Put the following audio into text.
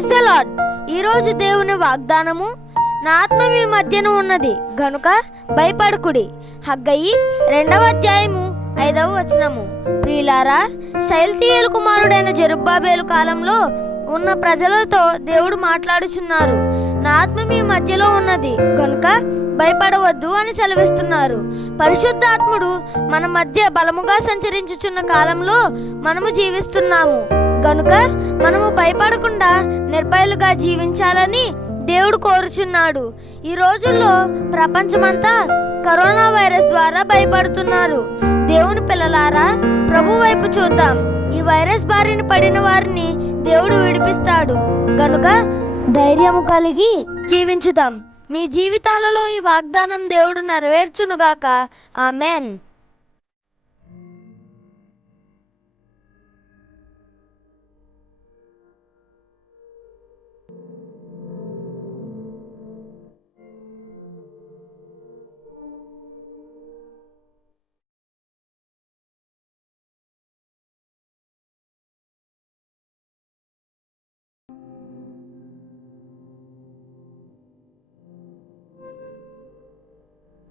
Praise the lord. ఈరోజు దేవుని వాగ్దానము, నా ఆత్మ మీ మధ్యన ఉన్నది గనుక భయపడకుడి. హగ్గయి 2వ అధ్యాయము 5వ వచనము. ప్రియులారా, షయల్తీయేలు కుమారుడైన జెరుబ్బాబేలు కాలంలో ఉన్న ప్రజలతో దేవుడు మాట్లాడుచున్నారు. నా ఆత్మ మీ మధ్యలో ఉన్నది కనుక భయపడవద్దు అని సెలవిస్తున్నారు. పరిశుద్ధాత్ముడు మన మధ్య బలముగా సంచరించుచున్న కాలంలో మనము జీవిస్తున్నాము గనుక మనము భయపడకుండా నిర్భయులుగా జీవించాలని దేవుడు కోరుచున్నాడు. ఈ రోజుల్లో ప్రపంచమంతా కరోనా వైరస్ ద్వారా భయపడుతున్నారు. దేవుని పిల్లలారా, ప్రభు వైపు చూద్దాం. ఈ వైరస్ బారిన పడిన వారిని దేవుడు విడిపిస్తాడు గనుక ధైర్యము కలిగి జీవించుదాం. మీ జీవితాలలో ఈ వాగ్దానం దేవుడు నెరవేర్చునుగాక. ఆమెన్.